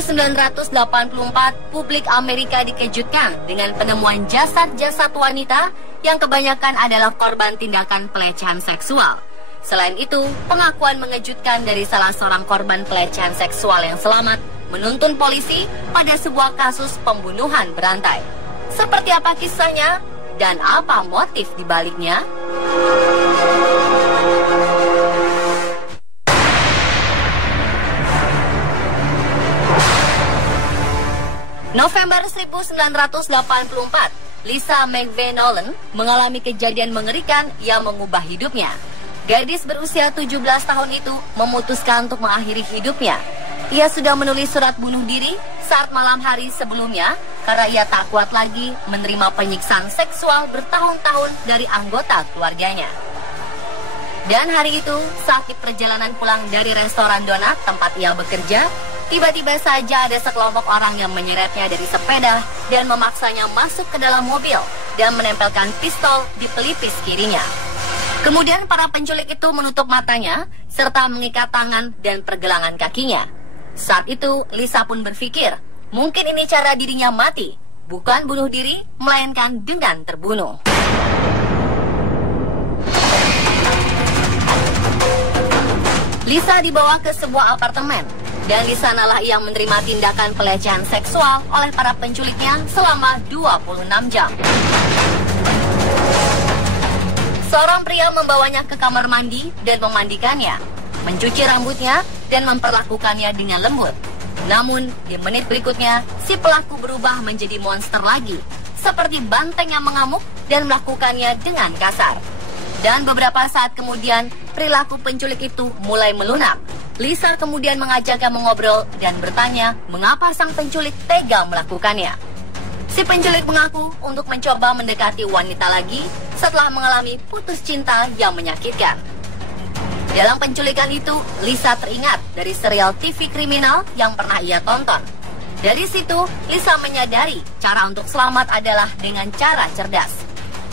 1984, publik Amerika dikejutkan dengan penemuan jasad-jasad wanita yang kebanyakan adalah korban tindakan pelecehan seksual. Selain itu, pengakuan mengejutkan dari salah seorang korban pelecehan seksual yang selamat menuntun polisi pada sebuah kasus pembunuhan berantai. Seperti apa kisahnya dan apa motif dibaliknya? November 1984, Lisa McVey Nolan mengalami kejadian mengerikan yang mengubah hidupnya. Gadis berusia 17 tahun itu memutuskan untuk mengakhiri hidupnya. Ia sudah menulis surat bunuh diri saat malam hari sebelumnya karena ia tak kuat lagi menerima penyiksaan seksual bertahun-tahun dari anggota keluarganya. Dan hari itu, saat di perjalanan pulang dari restoran donat tempat ia bekerja, tiba-tiba saja ada sekelompok orang yang menyeretnya dari sepeda dan memaksanya masuk ke dalam mobil dan menempelkan pistol di pelipis kirinya. Kemudian para penculik itu menutup matanya serta mengikat tangan dan pergelangan kakinya. Saat itu Lisa pun berpikir, mungkin ini cara dirinya mati, bukan bunuh diri, melainkan dengan terbunuh. Lisa dibawa ke sebuah apartemen, dan di sanalah ia menerima tindakan pelecehan seksual oleh para penculiknya selama 26 jam. Seorang pria membawanya ke kamar mandi dan memandikannya, mencuci rambutnya dan memperlakukannya dengan lembut. Namun, di menit berikutnya, si pelaku berubah menjadi monster lagi, seperti banteng yang mengamuk dan melakukannya dengan kasar. Dan beberapa saat kemudian, perilaku penculik itu mulai melunak. Lisa kemudian mengajaknya mengobrol dan bertanya mengapa sang penculik tega melakukannya. Si penculik mengaku untuk mencoba mendekati wanita lagi setelah mengalami putus cinta yang menyakitkan. Dalam penculikan itu, Lisa teringat dari serial TV kriminal yang pernah ia tonton. Dari situ, Lisa menyadari cara untuk selamat adalah dengan cara cerdas.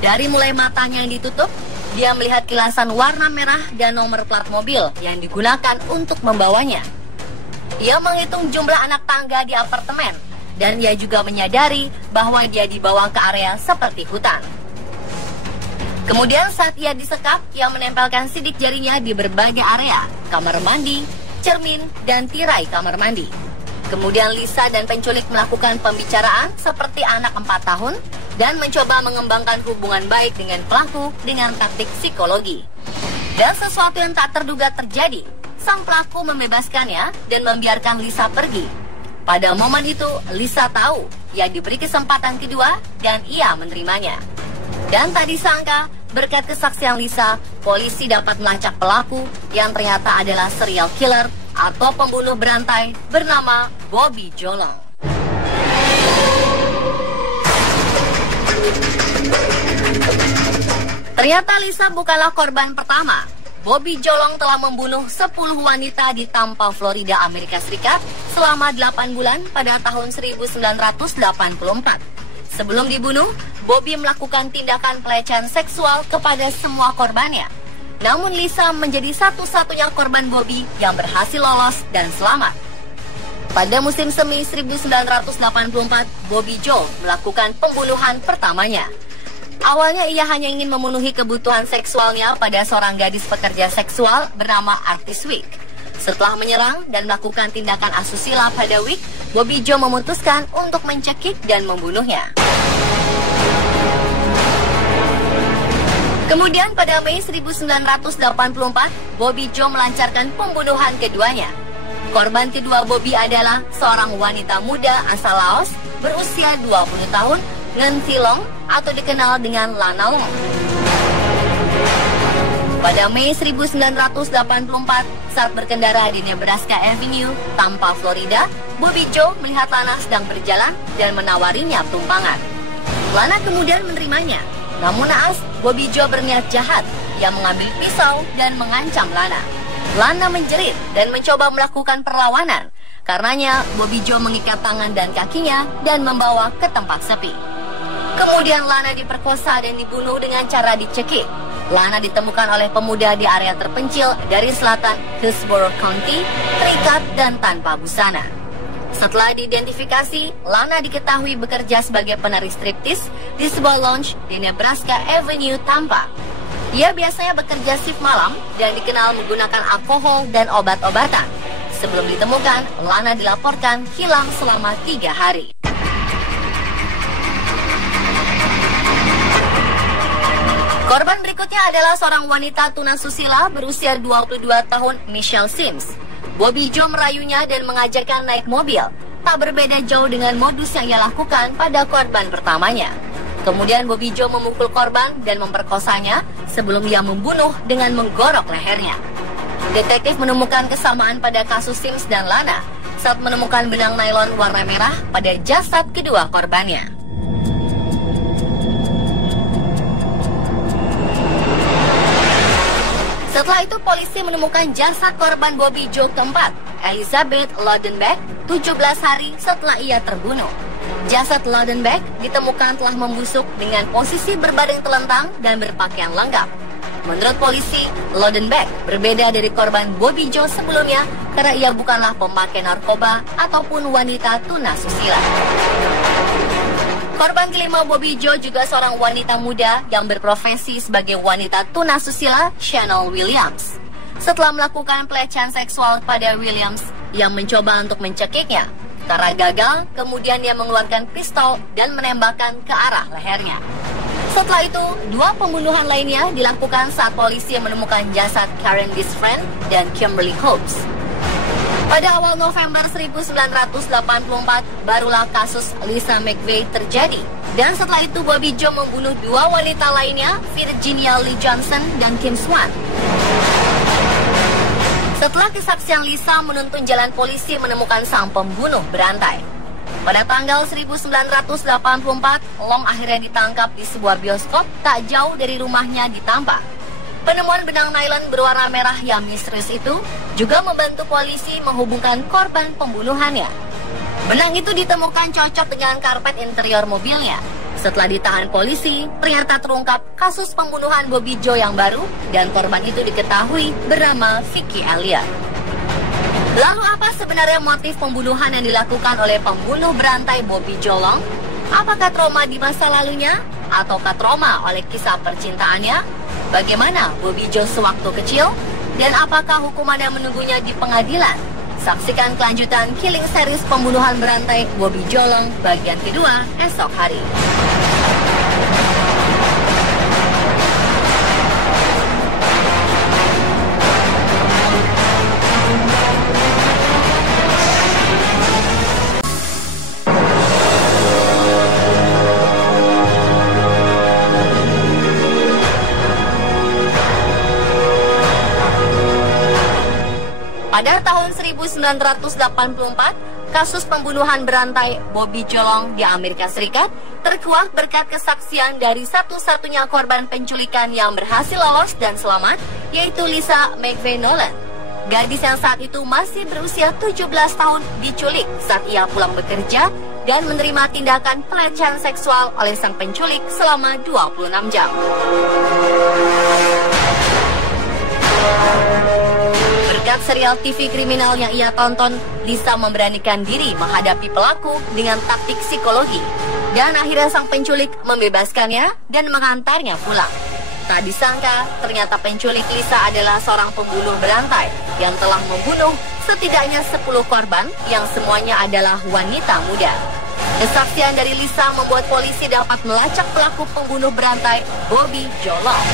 Dari mulai matanya yang ditutup, dia melihat kilasan warna merah dan nomor plat mobil yang digunakan untuk membawanya. Ia menghitung jumlah anak tangga di apartemen, dan ia juga menyadari bahwa dia dibawa ke area seperti hutan. Kemudian saat ia disekap, ia menempelkan sidik jarinya di berbagai area, kamar mandi, cermin, dan tirai kamar mandi. Kemudian Lisa dan penculik melakukan pembicaraan seperti anak 4 tahun, dan mencoba mengembangkan hubungan baik dengan pelaku dengan taktik psikologi. Dan sesuatu yang tak terduga terjadi. Sang pelaku membebaskannya dan membiarkan Lisa pergi. Pada momen itu, Lisa tahu ia diberi kesempatan kedua dan ia menerimanya. Dan tak disangka, berkat kesaksian Lisa, polisi dapat melacak pelaku yang ternyata adalah serial killer atau pembunuh berantai bernama Bobby Jolong. Ternyata Lisa bukanlah korban pertama. Bobby Jolong telah membunuh 10 wanita di Tampa, Florida, Amerika Serikat selama 8 bulan pada tahun 1984. Sebelum dibunuh, Bobby melakukan tindakan pelecehan seksual kepada semua korbannya. Namun Lisa menjadi satu-satunya korban Bobby yang berhasil lolos dan selamat. Pada musim semi 1984, Bobby Joe melakukan pembunuhan pertamanya. Awalnya ia hanya ingin memenuhi kebutuhan seksualnya pada seorang gadis pekerja seksual bernama Artis Wick. Setelah menyerang dan melakukan tindakan asusila pada Wick, Bobby Joe memutuskan untuk mencekik dan membunuhnya. Kemudian pada Mei 1984, Bobby Joe melancarkan pembunuhan keduanya. Korban kedua Bobby adalah seorang wanita muda asal Laos berusia 20 tahun, Ngen Thi Long, atau dikenal dengan Lana Long. Pada Mei 1984, saat berkendara di Nebraska Avenue, Tampa, Florida, Bobby Joe melihat Lana sedang berjalan dan menawarinya tumpangan. Lana kemudian menerimanya. Namun naas, Bobby Joe berniat jahat. Ia mengambil pisau dan mengancam Lana. Lana menjerit dan mencoba melakukan perlawanan. Karenanya, Bobby Joe mengikat tangan dan kakinya dan membawa ke tempat sepi. Kemudian Lana diperkosa dan dibunuh dengan cara dicekik. Lana ditemukan oleh pemuda di area terpencil dari selatan Hillsborough County, terikat dan tanpa busana. Setelah diidentifikasi, Lana diketahui bekerja sebagai penari striptis di sebuah lounge di Nebraska Avenue, Tampa. Ia biasanya bekerja shift malam dan dikenal menggunakan alkohol dan obat-obatan. Sebelum ditemukan, Lana dilaporkan hilang selama 3 hari. Korban berikutnya adalah seorang wanita tunasusila berusia 22 tahun, Michelle Sims. Bobby Joe merayunya dan mengajaknya naik mobil. Tak berbeda jauh dengan modus yang ia lakukan pada korban pertamanya. Kemudian Bobby Joe memukul korban dan memperkosanya sebelum ia membunuh dengan menggorok lehernya. Detektif menemukan kesamaan pada kasus Sims dan Lana saat menemukan benang nailon warna merah pada jasad kedua korbannya. Setelah itu polisi menemukan jasad korban Bobby Joe keempat, Elizabeth Lodenbeck, 17 hari setelah ia terbunuh. Jasad Lodenbeck ditemukan telah membusuk dengan posisi berbaring telentang dan berpakaian lengkap. Menurut polisi, Lodenbeck berbeda dari korban Bobby Joe sebelumnya karena ia bukanlah pemakai narkoba ataupun wanita tunasusila. Korban kelima Bobby Joe juga seorang wanita muda yang berprofesi sebagai wanita tunasusila, Chanel Williams. Setelah melakukan pelecehan seksual pada Williams yang mencoba untuk mencekiknya, karena gagal, kemudian dia mengeluarkan pistol dan menembakkan ke arah lehernya. Setelah itu, 2 pembunuhan lainnya dilakukan saat polisi menemukan jasad Karen Disfriend dan Kimberly Hobbs. Pada awal November 1984, barulah kasus Lisa McVeigh terjadi. Dan setelah itu, Bobby Joe membunuh 2 wanita lainnya, Virginia Lee Johnson dan Kim Swan. Setelah kesaksian Lisa menuntun jalan, polisi menemukan sang pembunuh berantai. Pada tanggal 1984, Long akhirnya ditangkap di sebuah bioskop tak jauh dari rumahnya di Tampa. Penemuan benang nylon berwarna merah yang misterius itu juga membantu polisi menghubungkan korban pembunuhannya. Benang itu ditemukan cocok dengan karpet interior mobilnya. Setelah ditahan polisi, ternyata terungkap kasus pembunuhan Bobby Joe yang baru dan korban itu diketahui bernama Vicky Elliott. Lalu apa sebenarnya motif pembunuhan yang dilakukan oleh pembunuh berantai Bobby Joe Long? Apakah trauma di masa lalunya? Ataukah trauma oleh kisah percintaannya? Bagaimana Bobby Joe sewaktu kecil? Dan apakah hukuman yang menunggunya di pengadilan? Saksikan kelanjutan Killing Series pembunuhan berantai Bobby Joe Long bagian kedua esok hari. Pada tahun 1984, kasus pembunuhan berantai Bobby Joe Long di Amerika Serikat terkuak berkat kesaksian dari satu-satunya korban penculikan yang berhasil lolos dan selamat, yaitu Lisa McVeigh Nolan. Gadis yang saat itu masih berusia 17 tahun diculik saat ia pulang bekerja dan menerima tindakan pelecehan seksual oleh sang penculik selama 26 jam. Berkat serial TV kriminal yang ia tonton, Lisa memberanikan diri menghadapi pelaku dengan taktik psikologi. Dan akhirnya sang penculik membebaskannya dan mengantarnya pulang. Tak disangka, ternyata penculik Lisa adalah seorang pembunuh berantai yang telah membunuh setidaknya 10 korban yang semuanya adalah wanita muda. Kesaksian dari Lisa membuat polisi dapat melacak pelaku pembunuh berantai Bobby Joe Long.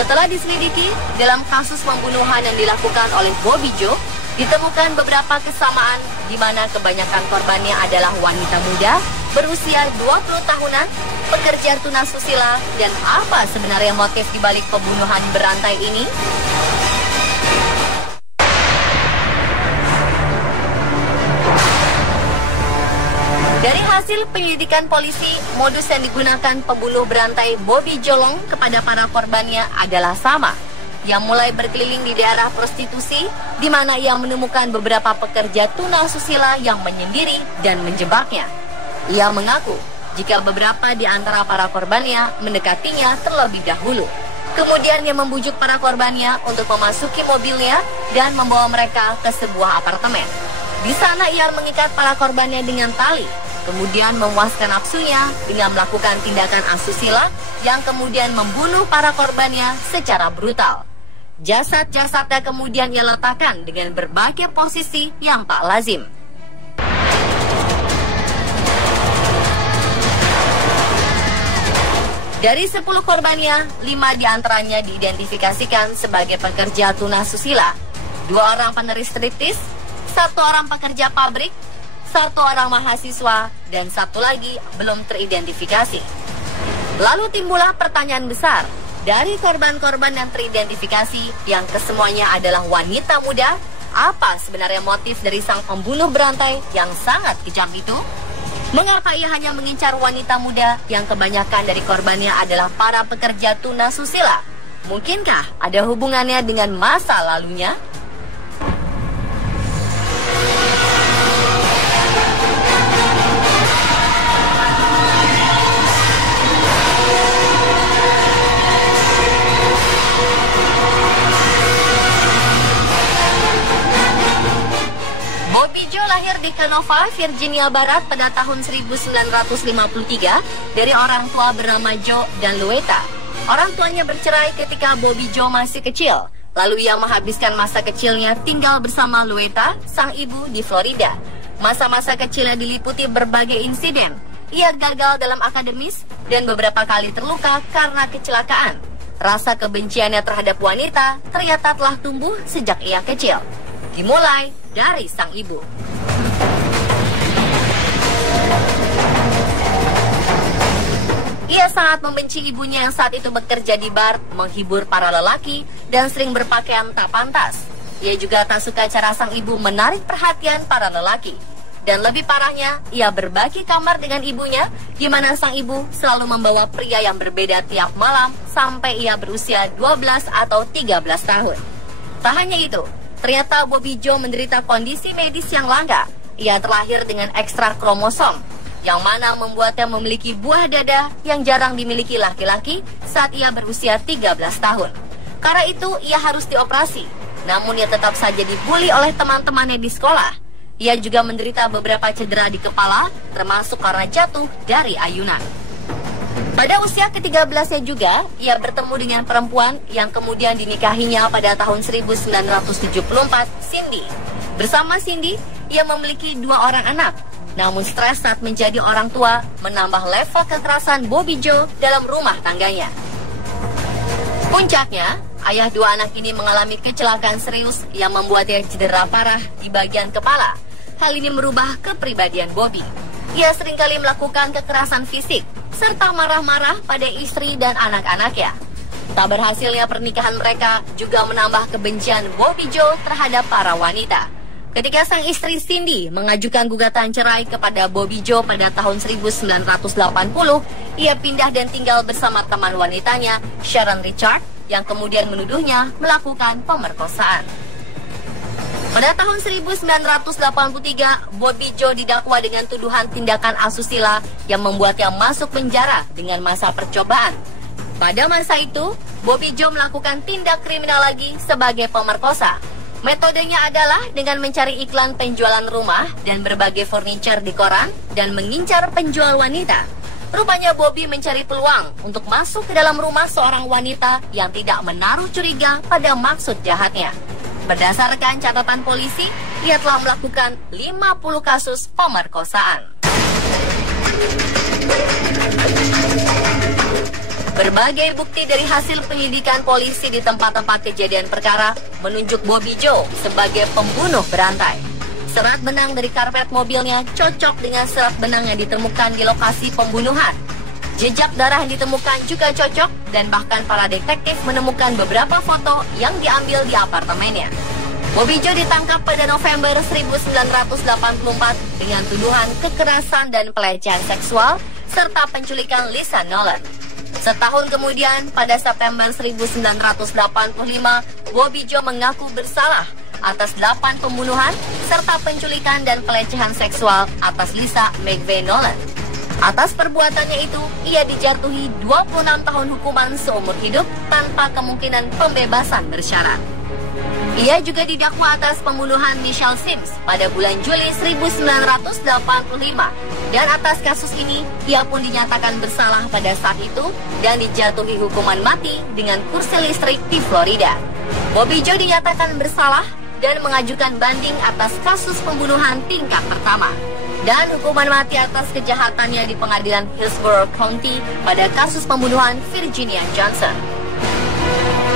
Setelah diselidiki, dalam kasus pembunuhan yang dilakukan oleh Bobby Joe, ditemukan beberapa kesamaan di mana kebanyakan korbannya adalah wanita muda berusia 20 tahunan, pekerja tunasusila, dan apa sebenarnya motif dibalik pembunuhan berantai ini? Dari hasil penyelidikan polisi, modus yang digunakan pembunuh berantai Bobby Joe Long kepada para korbannya adalah sama, yang mulai berkeliling di daerah prostitusi, di mana ia menemukan beberapa pekerja tunasusila yang menyendiri dan menjebaknya. Ia mengaku jika beberapa di antara para korbannya mendekatinya terlebih dahulu. Kemudian ia membujuk para korbannya untuk memasuki mobilnya dan membawa mereka ke sebuah apartemen. Di sana ia mengikat para korbannya dengan tali, kemudian memuaskan nafsunya dengan melakukan tindakan asusila yang kemudian membunuh para korbannya secara brutal. Jasad-jasadnya kemudian ia letakkan dengan berbagai posisi yang tak lazim. Dari 10 korbannya, 5 diantaranya diidentifikasikan sebagai pekerja tunasusila, 2 orang penari striptis, 1 orang pekerja pabrik, 1 orang mahasiswa, dan 1 lagi belum teridentifikasi. Lalu timbullah pertanyaan besar, dari korban-korban yang teridentifikasi yang kesemuanya adalah wanita muda, apa sebenarnya motif dari sang pembunuh berantai yang sangat kejam itu? Mengapa ia hanya mengincar wanita muda yang kebanyakan dari korbannya adalah para pekerja tunasusila? Mungkinkah ada hubungannya dengan masa lalunya? Bobby Joe lahir di Canova, Virginia Barat pada tahun 1953 dari orang tua bernama Joe dan Louetta. Orang tuanya bercerai ketika Bobby Joe masih kecil. Lalu ia menghabiskan masa kecilnya tinggal bersama Louetta, sang ibu di Florida. Masa-masa kecilnya diliputi berbagai insiden. Ia gagal dalam akademis dan beberapa kali terluka karena kecelakaan. Rasa kebenciannya terhadap wanita ternyata telah tumbuh sejak ia kecil. Dimulai dari sang ibu. Ia sangat membenci ibunya yang saat itu bekerja di bar, menghibur para lelaki, dan sering berpakaian tak pantas. Ia juga tak suka cara sang ibu menarik perhatian para lelaki. Dan lebih parahnya, ia berbagi kamar dengan ibunya, di mana sang ibu selalu membawa pria yang berbeda tiap malam sampai ia berusia 12 atau 13 tahun. Tak hanya itu, ternyata Bobby Joe menderita kondisi medis yang langka. Ia terlahir dengan ekstra kromosom, yang mana membuatnya memiliki buah dada yang jarang dimiliki laki-laki saat ia berusia 13 tahun. Karena itu, ia harus dioperasi. Namun ia tetap saja dibully oleh teman-temannya di sekolah. Ia juga menderita beberapa cedera di kepala, termasuk karena jatuh dari ayunan. Pada usia ke-13-nya juga, ia bertemu dengan perempuan yang kemudian dinikahinya pada tahun 1974, Cindy. Bersama Cindy, ia memiliki 2 orang anak. Namun stres saat menjadi orang tua menambah level kekerasan Bobby Joe dalam rumah tangganya. Puncaknya, ayah 2 anak ini mengalami kecelakaan serius yang membuatnya cedera parah di bagian kepala. Hal ini merubah kepribadian Bobby. Ia seringkali melakukan kekerasan fisik, serta marah-marah pada istri dan anak-anaknya. Tak berhasilnya pernikahan mereka juga menambah kebencian Bobby Joe terhadap para wanita. Ketika sang istri Cindy mengajukan gugatan cerai kepada Bobby Joe pada tahun 1980, ia pindah dan tinggal bersama teman wanitanya, Sharon Richard, yang kemudian menuduhnya melakukan pemerkosaan. Pada tahun 1983, Bobby Joe didakwa dengan tuduhan tindakan asusila yang membuatnya masuk penjara dengan masa percobaan. Pada masa itu, Bobby Joe melakukan tindak kriminal lagi sebagai pemerkosa. Metodenya adalah dengan mencari iklan penjualan rumah dan berbagai furniture di koran dan mengincar penjual wanita. Rupanya Bobby mencari peluang untuk masuk ke dalam rumah seorang wanita yang tidak menaruh curiga pada maksud jahatnya. Berdasarkan catatan polisi, ia telah melakukan 50 kasus pemerkosaan. Berbagai bukti dari hasil penyelidikan polisi di tempat-tempat kejadian perkara menunjuk Bobby Joe sebagai pembunuh berantai. Serat benang dari karpet mobilnya cocok dengan serat benang yang ditemukan di lokasi pembunuhan. Jejak darah yang ditemukan juga cocok dan bahkan para detektif menemukan beberapa foto yang diambil di apartemennya. Bobby Joe ditangkap pada November 1984 dengan tuduhan kekerasan dan pelecehan seksual serta penculikan Lisa Nolan. Setahun kemudian, pada September 1985, Bobby Joe mengaku bersalah atas 8 pembunuhan serta penculikan dan pelecehan seksual atas Lisa McVeigh Nolan. Atas perbuatannya itu, ia dijatuhi 26 tahun hukuman seumur hidup tanpa kemungkinan pembebasan bersyarat. Ia juga didakwa atas pembunuhan Michelle Sims pada bulan Juli 1985 dan atas kasus ini ia pun dinyatakan bersalah pada saat itu dan dijatuhi hukuman mati dengan kursi listrik di Florida. Bobby Joe dinyatakan bersalah dan mengajukan banding atas kasus pembunuhan tingkat pertama dan hukuman mati atas kejahatannya di pengadilan Hillsborough County pada kasus pembunuhan Virginia Johnson.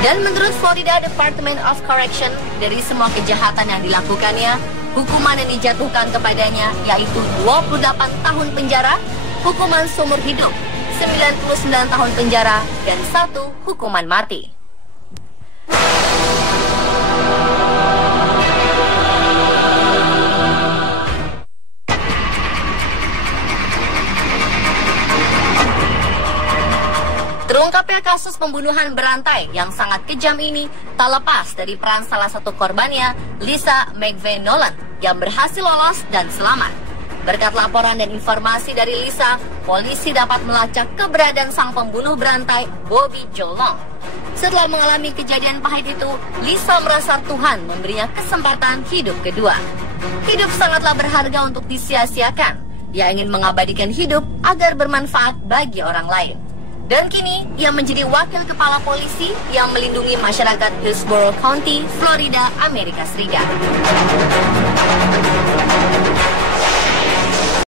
Dan menurut Florida Department of Correction, dari semua kejahatan yang dilakukannya, hukuman yang dijatuhkan kepadanya yaitu 28 tahun penjara, hukuman seumur hidup, 99 tahun penjara, dan 1 hukuman mati. Terungkapnya kasus pembunuhan berantai yang sangat kejam ini tak lepas dari peran salah satu korbannya, Lisa McVeigh Nolan, yang berhasil lolos dan selamat. Berkat laporan dan informasi dari Lisa, polisi dapat melacak keberadaan sang pembunuh berantai, Bobby Joe Long. Setelah mengalami kejadian pahit itu, Lisa merasa Tuhan memberinya kesempatan hidup kedua. Hidup sangatlah berharga untuk disia-siakan. Dia ingin mengabadikan hidup agar bermanfaat bagi orang lain. Dan kini, ia menjadi wakil kepala polisi yang melindungi masyarakat Hillsborough County, Florida, Amerika Serikat.